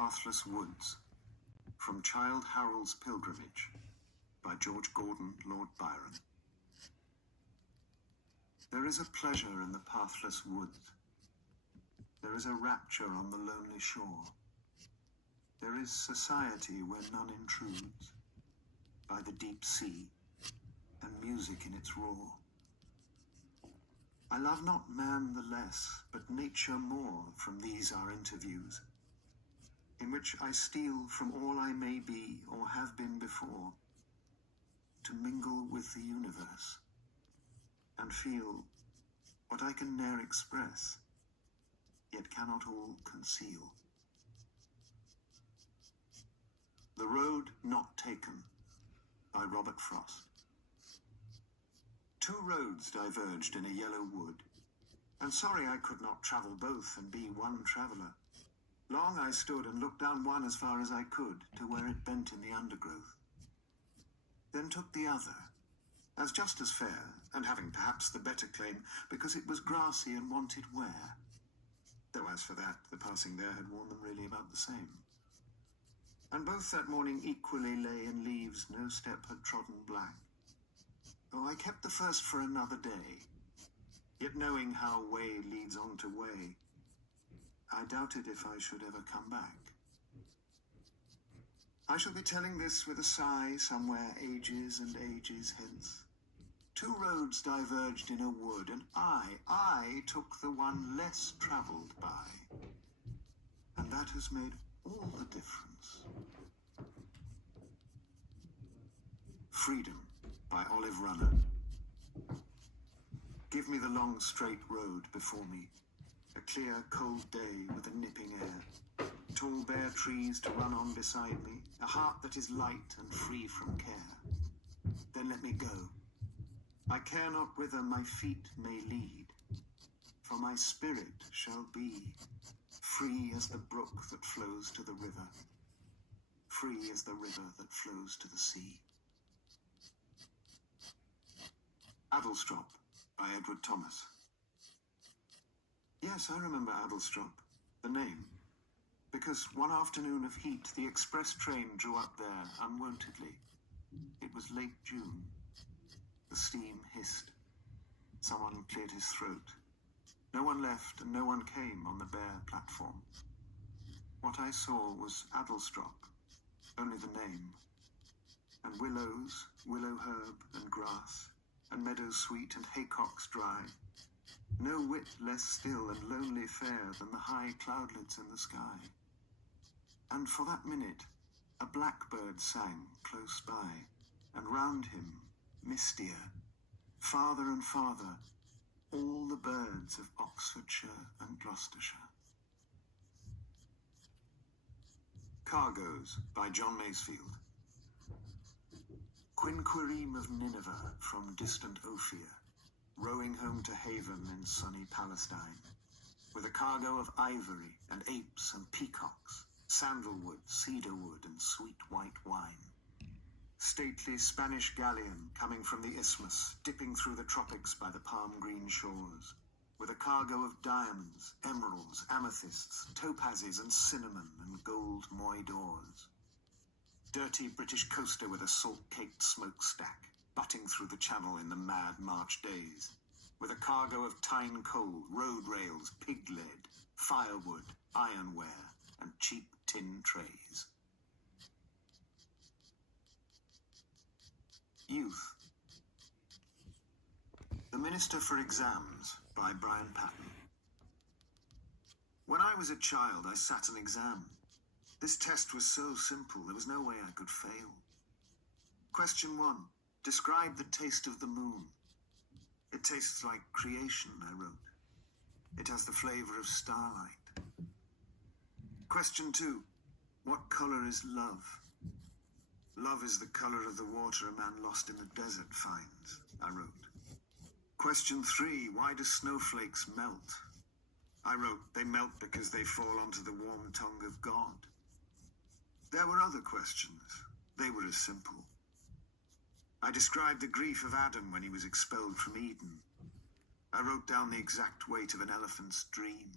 Pathless Woods, from Childe Harold's Pilgrimage, by George Gordon, Lord Byron. There is a pleasure in the pathless woods. There is a rapture on the lonely shore. There is society where none intrudes, by the deep sea, and music in its roar. I love not man the less, but nature more from these our interviews, in which I steal from all I may be or have been before, to mingle with the universe, and feel what I can ne'er express, yet cannot all conceal. The Road Not Taken, by Robert Frost. Two roads diverged in a yellow wood, and sorry I could not travel both and be one traveller. Long I stood and looked down one as far as I could, to where it bent in the undergrowth. Then took the other, as just as fair, and having perhaps the better claim, because it was grassy and wanted wear. Though as for that, the passing there had worn them really about the same. And both that morning equally lay in leaves no step had trodden black. Oh, I kept the first for another day, yet knowing how way leads on to way, I doubted if I should ever come back. I shall be telling this with a sigh somewhere ages and ages hence. Two roads diverged in a wood, and I took the one less travelled by. And that has made all the difference. Freedom, by Olive Runner. Give me the long straight road before me, a clear cold day with a nipping air, tall bare trees to run on beside me, a heart that is light and free from care. Then let me go. I care not whither my feet may lead, for my spirit shall be free as the brook that flows to the river, free as the river that flows to the sea. Adlestrop, by Edward Thomas. Yes, I remember Adlestrop, the name, because one afternoon of heat the express train drew up there unwontedly. It was late June. The steam hissed. Someone cleared his throat. No one left and no one came on the bare platform. What I saw was Adlestrop, only the name, and willows, willow herb and grass, and meadows sweet and haycocks dry, no whit less still and lonely fair than the high cloudlets in the sky. And for that minute a blackbird sang close by, and round him, mistier, farther and farther, all the birds of Oxfordshire and Gloucestershire. Cargoes, by John Masefield. Quinquereme of Nineveh from distant Ophir, rowing home to haven in sunny Palestine, with a cargo of ivory and apes and peacocks, sandalwood, cedarwood, and sweet white wine. Stately Spanish galleon coming from the isthmus, dipping through the tropics by the palm-green shores, with a cargo of diamonds, emeralds, amethysts, topazes, and cinnamon, and gold moidores. Dirty British coaster with a salt-caked smokestack, butting through the channel in the mad March days, with a cargo of tyne coal, road rails, pig lead, firewood, ironware, and cheap tin trays. Youth. The Minister for Exams, by Brian Patten. When I was a child, I sat an exam. This test was so simple, there was no way I could fail. Question 1. Describe the taste of the moon. It tastes like creation, I wrote. It has the flavor of starlight. Question 2. What color is love? Love is the color of the water a man lost in the desert finds, I wrote. Question 3. Why do snowflakes melt? I wrote, they melt because they fall onto the warm tongue of God. There were other questions. They were as simple. I described the grief of Adam when he was expelled from Eden. I wrote down the exact weight of an elephant's dream.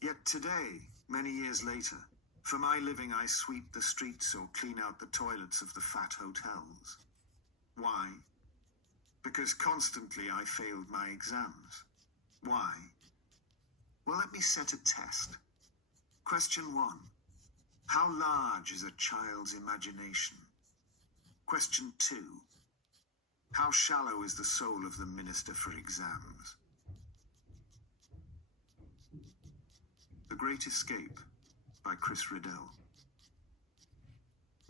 Yet today, many years later, For my living, I sweep the streets or clean out the toilets of the fat hotels. Why? Because constantly I failed my exams. Why? Well, let me set a test. Question 1. How large is a child's imagination? Question 2. How shallow is the soul of the Minister for Exams? The Great Escape by Chris Riddell.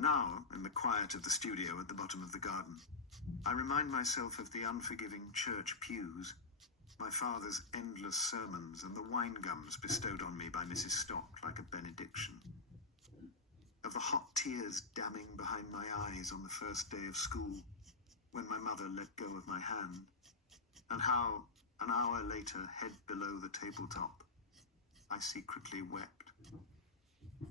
Now, in the quiet of the studio at the bottom of the garden, I remind myself of the unforgiving church pews, my father's endless sermons, and the wine gums bestowed on me by Mrs. Stock like a benediction. Of the hot tears damming behind my eyes on the first day of school, when my mother let go of my hand, and how, an hour later, head below the tabletop, I secretly wept.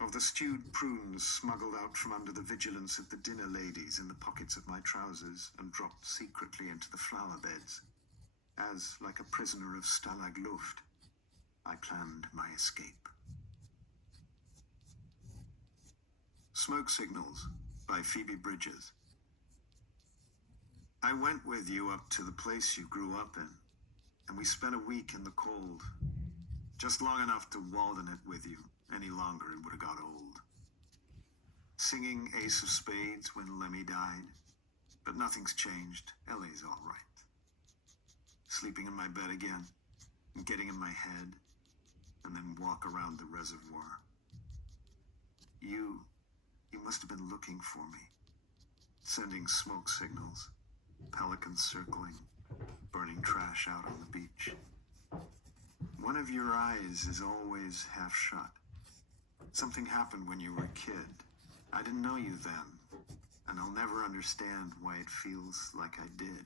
Of the stewed prunes smuggled out from under the vigilance of the dinner ladies in the pockets of my trousers and dropped secretly into the flower beds, as, like a prisoner of Stalag Luft, I planned my escape. Smoke Signals by Phoebe Bridgers. I went with you up to the place you grew up in, and we spent a week in the cold, just long enough to walden it with you. Any longer it would have got old. Singing Ace of Spades when Lemmy died, but nothing's changed. Ellie's all right. Sleeping in my bed again, and getting in my head, and then walk around the reservoir. You must have been looking for me, sending smoke signals, pelicans circling, burning trash out on the beach. One of your eyes is always half shut. Something happened when you were a kid. I didn't know you then, and I'll never understand why it feels like I did.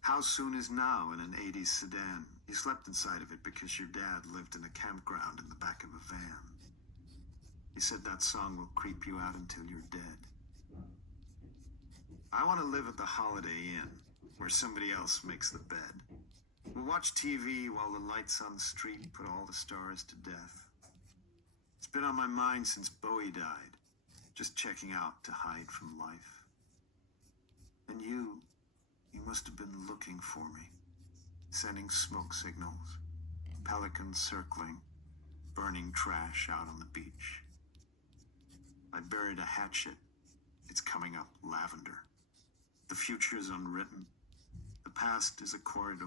How soon is now in an 80s sedan? You slept inside of it because your dad lived in a campground in the back of a van. He said that song will creep you out until you're dead. I want to live at the Holiday Inn, where somebody else makes the bed. We'll watch TV while the lights on the street put all the stars to death. It's been on my mind since Bowie died, just checking out to hide from life. And you must have been looking for me, sending smoke signals, pelicans circling, burning trash out on the beach. I buried a hatchet. It's coming up lavender. The future is unwritten. The past is a corridor.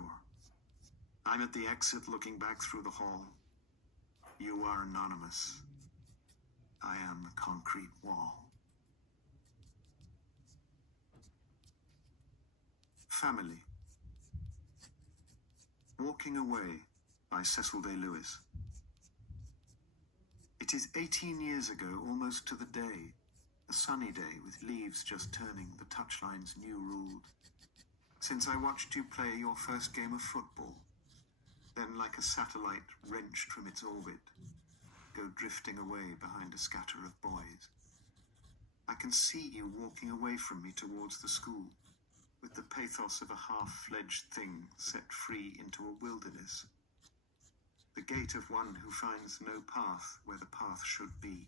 I'm at the exit looking back through the hall. You are anonymous. I am the concrete wall. Family. Walking Away by Cecil Day Lewis. It is 18 years ago, almost to the day, a sunny day with leaves just turning, the touchlines new ruled, since I watched you play your first game of football, then like a satellite wrenched from its orbit, go drifting away behind a scatter of boys. I can see you walking away from me towards the school, with the pathos of a half-fledged thing set free into a wilderness, the gait of one who finds no path where the path should be.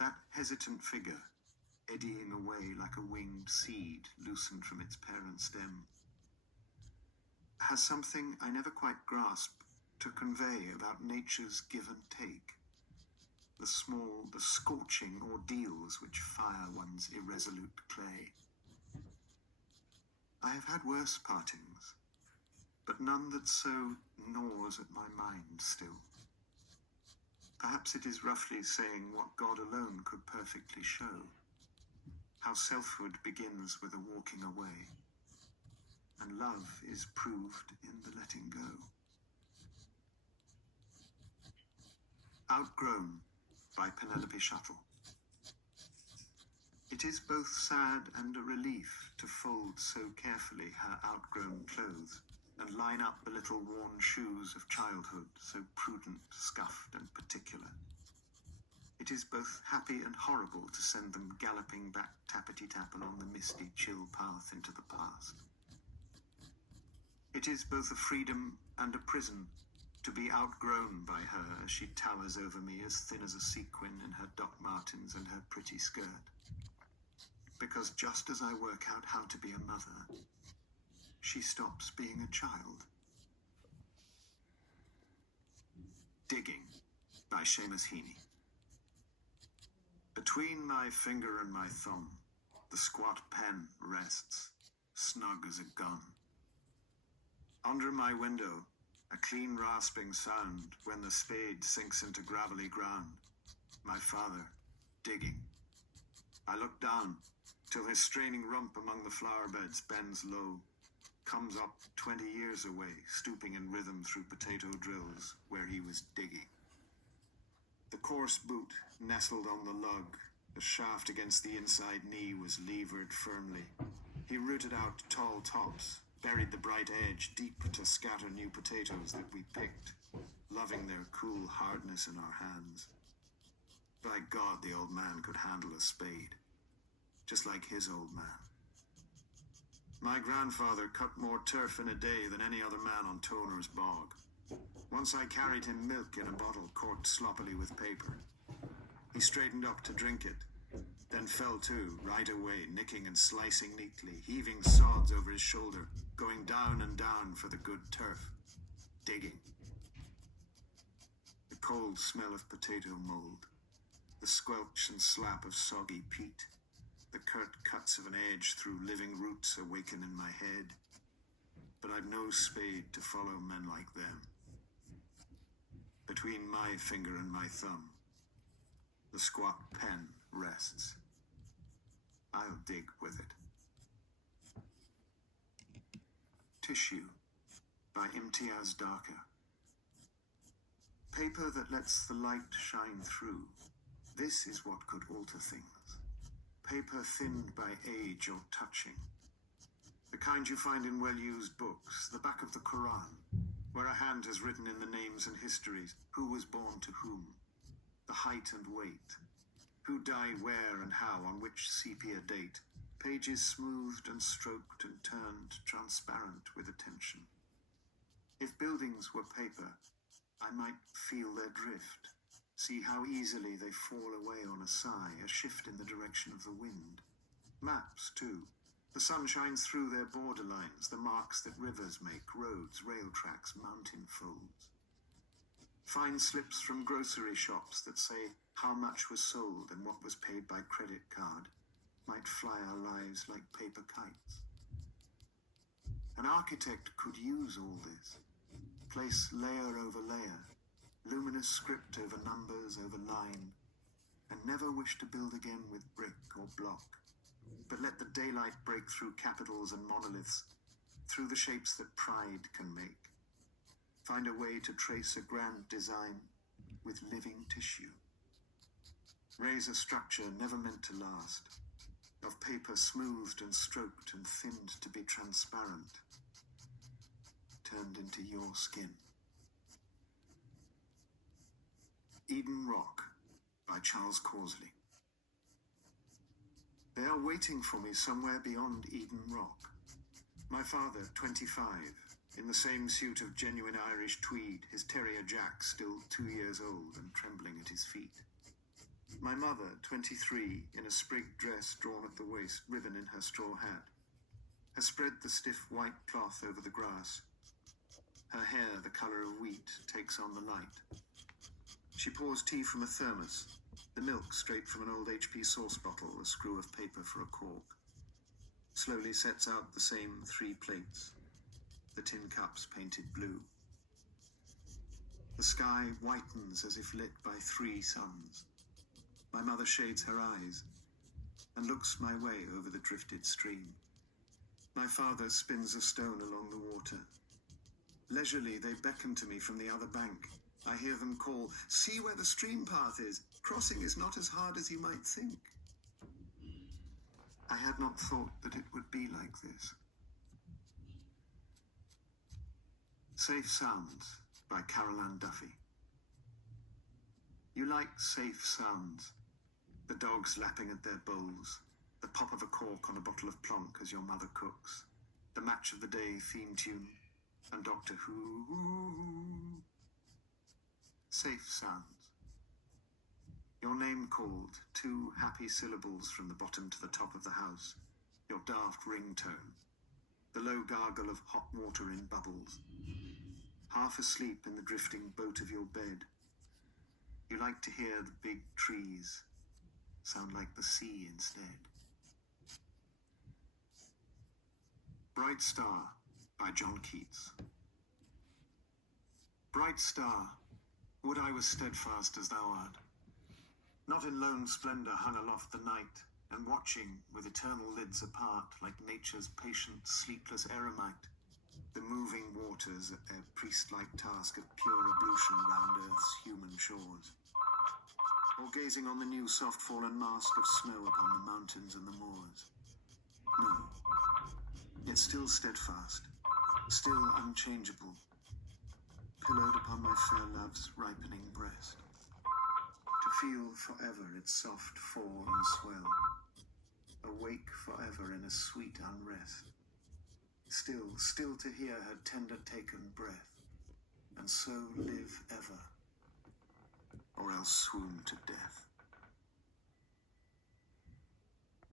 That hesitant figure, eddying away like a winged seed loosened from its parent stem, has something I never quite grasped to convey about nature's give and take, the small, the scorching ordeals which fire one's irresolute clay. I have had worse partings, but none that so gnaws at my mind still. Perhaps it is roughly saying what God alone could perfectly show, how selfhood begins with a walking away, and love is proved in the letting go. Outgrown by Penelope Shuttle. It is both sad and a relief to fold so carefully her outgrown clothes and line up the little worn shoes of childhood, so prudent, scuffed and particular. It is both happy and horrible to send them galloping back tappity-tap along the misty, chill path into the past. It is both a freedom and a prison to be outgrown by her as she towers over me as thin as a sequin in her Doc Martens and her pretty skirt. Because just as I work out how to be a mother, she stops being a child. Digging by Seamus Heaney. Between my finger and my thumb, the squat pen rests, snug as a gun. Under my window, a clean rasping sound when the spade sinks into gravelly ground. My father, digging. I look down, till his straining rump among the flower beds bends low, comes up 20 years away, stooping in rhythm through potato drills where he was digging. The coarse boot nestled on the lug, the shaft against the inside knee was levered firmly. He rooted out tall tops, buried the bright edge deep to scatter new potatoes that we picked, loving their cool hardness in our hands. By God, the old man could handle a spade, just like his old man. My grandfather cut more turf in a day than any other man on Toner's bog. Once I carried him milk in a bottle corked sloppily with paper. He straightened up to drink it, then fell to, right away, nicking and slicing neatly, heaving sods over his shoulder, going down and down for the good turf, digging. The cold smell of potato mold, the squelch and slap of soggy peat, the curt cuts of an edge through living roots awaken in my head. But I've no spade to follow men like them. Between my finger and my thumb, the squat pen rests. I'll dig with it. Tissue by Imtiaz Darker. Paper that lets the light shine through. This is what could alter things. Paper thinned by age or touching. The kind you find in well-used books, the back of the Quran, where a hand has written in the names and histories, who was born to whom, the height and weight, who died where and how, on which sepia date, pages smoothed and stroked and turned transparent with attention. If buildings were paper, I might feel their drift, see how easily they fall away on a sigh, a shift in the direction of the wind. Maps, too. The sun shines through their borderlines, the marks that rivers make, roads, rail tracks, mountain folds. Fine slips from grocery shops that say how much was sold and what was paid by credit card might fly our lives like paper kites. An architect could use all this, place layer over layer, luminous script over numbers, over line, and never wish to build again with brick or block, but let the daylight break through capitals and monoliths, through the shapes that pride can make. Find a way to trace a grand design with living tissue. Raise a structure never meant to last, of paper smoothed and stroked and thinned to be transparent, turned into your skin. Eden Rock by Charles Causley. They are waiting for me somewhere beyond Eden Rock. My father, 25, in the same suit of genuine Irish tweed, his terrier Jack still 2 years old and trembling at his feet. My mother, 23, in a sprigged dress drawn at the waist, ribbon in her straw hat, has spread the stiff white cloth over the grass. Her hair, the colour of wheat, takes on the light. She pours tea from a thermos, the milk straight from an old HP sauce bottle, a screw of paper for a cork. Slowly sets out the same 3 plates, the tin cups painted blue. The sky whitens as if lit by 3 suns. My mother shades her eyes and looks my way over the drifted stream. My father spins a stone along the water. Leisurely they beckon to me from the other bank. I hear them call, "See where the stream path is. Crossing is not as hard as you might think." I had not thought that it would be like this. Safe Sounds by Carol Ann Duffy. You like safe sounds. The dogs lapping at their bowls, the pop of a cork on a bottle of plonk as your mother cooks, the match of the day theme tune, and Doctor Who. safe sounds. Your name called, 2 happy syllables from the bottom to the top of the house. Your daft ringtone. The low gargle of hot water in bubbles. Half asleep in the drifting boat of your bed. You like to hear the big trees sound like the sea instead. Bright Star by John Keats. Bright star, would I was steadfast as thou art, not in lone splendour hung aloft the night, and watching, with eternal lids apart, like nature's patient, sleepless eremite, the moving waters at their priest-like task of pure ablution round earth's human shores, or gazing on the new soft-fallen mask of snow upon the mountains and the moors. No, yet still steadfast, still unchangeable, pillowed upon my fair love's ripening breast, to feel forever its soft fall and swell, awake forever in a sweet unrest, still to hear her tender taken breath, and so live ever, or else swoon to death.